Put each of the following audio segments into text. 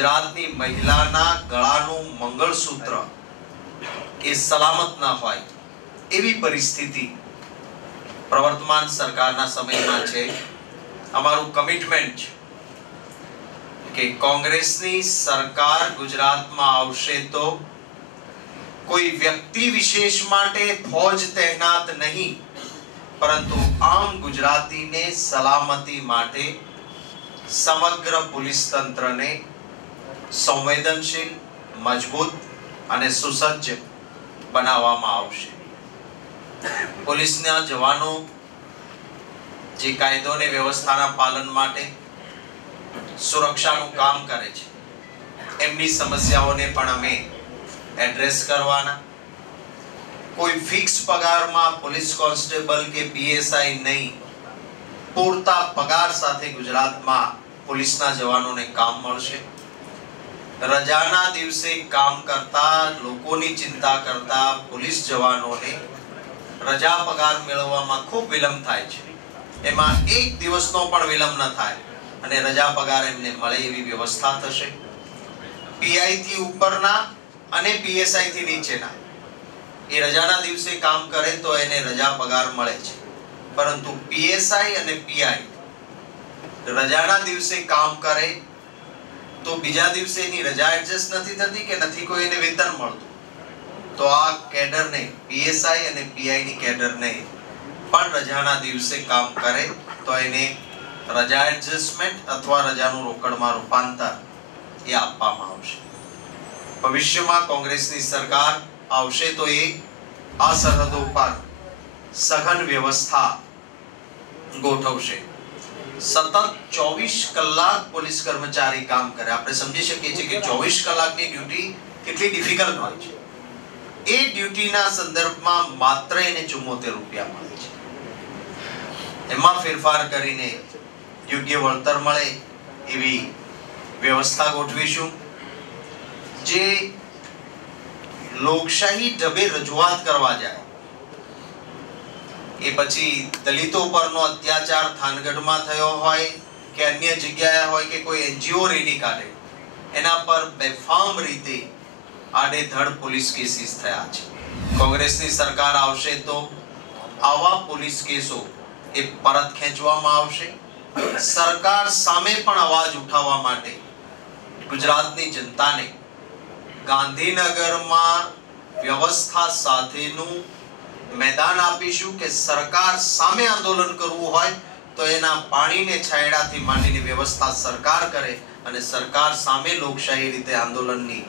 ગુજરાતની મહિલાના ગળાનું મંગળસૂત્ર એ સલામત ન હોય એવી પરિસ્થિતિ પ્રવર્તમાન સરકારના સમયમાં છે. અમારું કમિટમેન્ટ છે કે કોંગ્રેસની સરકાર ગુજરાતમાં આવશે તો કોઈ વ્યક્તિ વિશેષ માટે ફોજ તૈનાત નહીં, પરંતુ આમ ગુજરાતીને સલામતી માટે સમગ્ર પોલીસ તંત્રને સંવેદનશીલ, મજબૂત અને સુસજ્જ બનાવવામાં આવશે. પોલીસના જવાનો જે કાયદો અને વ્યવસ્થાના પાલન માટે સુરક્ષાનું કામ કરે છે, એમની સમસ્યાઓને પણ અમે એડ્રેસ કરવાના. કોઈ ફિક્સ પગારમાં પોલીસ કોન્સ્ટેબલ કે પીએસઆઈ નહીં, પૂરતા પગાર સાથે ગુજરાતમાં પોલીસના જવાનોને કામ મળશે. રજાના દિવસે કામ કરતા લોકોની ચિંતા કરતા પોલીસ જવાનોને રજા પગાર મેળવવામાં ખૂબ વિલંબ થાય છે. એમાં એક દિવસનો પણ વિલંબ ન થાય અને રજા પગાર એમને મળે એવી વ્યવસ્થા થશે. પીઆઈ થી ઉપરના અને પીએસઆઈ થી નીચેના એ રજાના દિવસે કામ કરે તો એને રજા પગાર મળે છે, પરંતુ પીએસઆઈ અને પીઆઈ રજાના દિવસે કામ કરે તો બીજા દિવસે એની રજા એડજસ્ટ નથી થતી કે નથી કોઈ એને વેતન મળતું. તો આ કેડરને, પીએસઆઈ અને પીઆઈ ની કેડરને પણ રજાના દિવસે કામ કરે તો એને રજા એડજસ્ટમેન્ટ અથવા રજાનું રોકડમાં રૂપાંતર એ આપવામાં આવશે. ભવિષ્યમાં કોંગ્રેસની સરકાર આવશે તો એ આ સરહદો પર સઘન વ્યવસ્થા ગોઠવશે. સતત 24 કલાક પોલીસ કર્મચારી કામ કરે. આપણે સમજી શકીએ છીએ કે 24 કલાકની ડ્યુટી કેટલી ડિફિકલ્ટ હોય છે. એ ડ્યુટીના સંદર્ભમાં માત્ર એને 74 રૂપિયા મળે છે. એમાં ફેરફાર કરીને યોગ્ય વળતર મળે એવી વ્યવસ્થા ગોઠવીશું. જે લોકશાહી ઢબે રજૂઆત કરવા જાય, એ પછી દલિતો પરનો અત્યાચાર થાનગઢમાં થયો હોય કે અન્ય જગ્યાએ હોય કે કોઈ એનજીઓ રેલી કાઢે, એના પર બેફામ રીતે આડેધડ પોલીસ કેસીસ થયા છે. કોંગ્રેસની સરકાર આવશે તો આવા પોલીસ કેસો એ પરત ખેંચવામાં આવશે. સરકાર સામે પણ અવાજ ઉઠાવવા માટે ગુજરાતની જનતાને ગાંધીનગરમાં વ્યવસ્થા સાથેનું મેદાન આપીશું કે સરકાર સામે આંદોલન કરવું હોય તો એના પાણીને છાંયડાથી માંડીને વ્યવસ્થા સરકાર કરે અને સરકાર સામે લોકશાહી રીતે આંદોલનની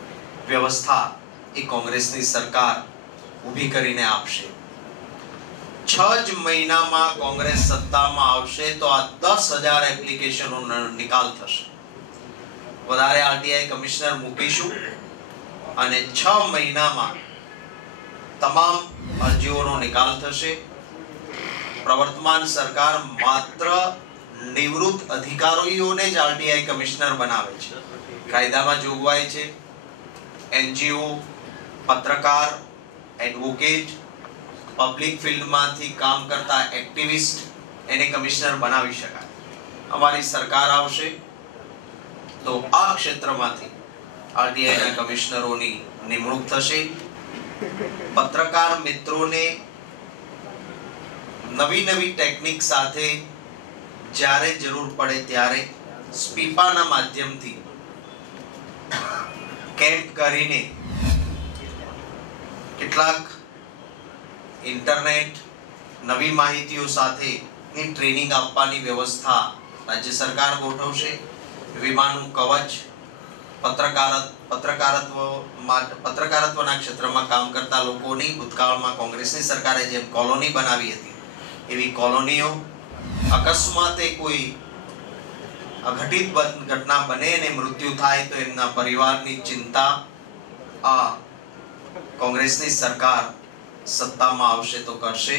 વ્યવસ્થા એ કોંગ્રેસની સરકાર ઊભી કરીને આપશે. 6 જ મહિનામાં કોંગ્રેસ સત્તામાં આવશે તો આ 10,000 એપ્લિકેશનોનો નિકાલ થશે. વધારે આરટીઆઈ કમિશનર મૂકીશું અને 6 મહિનામાં તમામ અરજીઓનો નિકાલ થશે. પ્રવર્તમાન સરકાર માત્ર નિવૃત્ત અધિકારીઓને જ આરટીઆઈ કમિશનર બનાવે છે. કાયદામાં જોગવાઈ છે એનજીઓ, પત્રકાર, એડવોકેટ, પબ્લિક ફિલ્ડમાંથી કામ કરતા એક્ટિવિસ્ટ એને કમિશનર બનાવી શકાય. અમારી સરકાર આવશે તો આ ક્ષેત્રમાંથી આરટીઆઈના કમિશનરોની નિમણૂક થશે. પત્રકાર મિત્રોને નવી નવી ટેકનિક સાથે જ્યારે જરૂર પડે ત્યારે સ્પીપાના માધ્યમથી કેમ્પ કરીને કેટલાક ઇન્ટરનેટ નવી માહિતીઓ સાથેની ટ્રેનિંગ આપવાની વ્યવસ્થા રાજ્ય સરકાર ગોઠવશે. વિમાનનું કવચ, પત્રકારત્વના ક્ષેત્રમાં કામ કરતા લોકોની ભૂતકાળમાં કોંગ્રેસની સરકારે જેમ કોલોની બનાવી હતી એવી કોલોનીઓ, અકસ્માતે કોઈ અઘટિત ઘટના બને અને મૃત્યુ થાય તો એમના પરિવારની ચિંતા આ કોંગ્રેસની સરકાર સત્તામાં આવશે તો કરશે.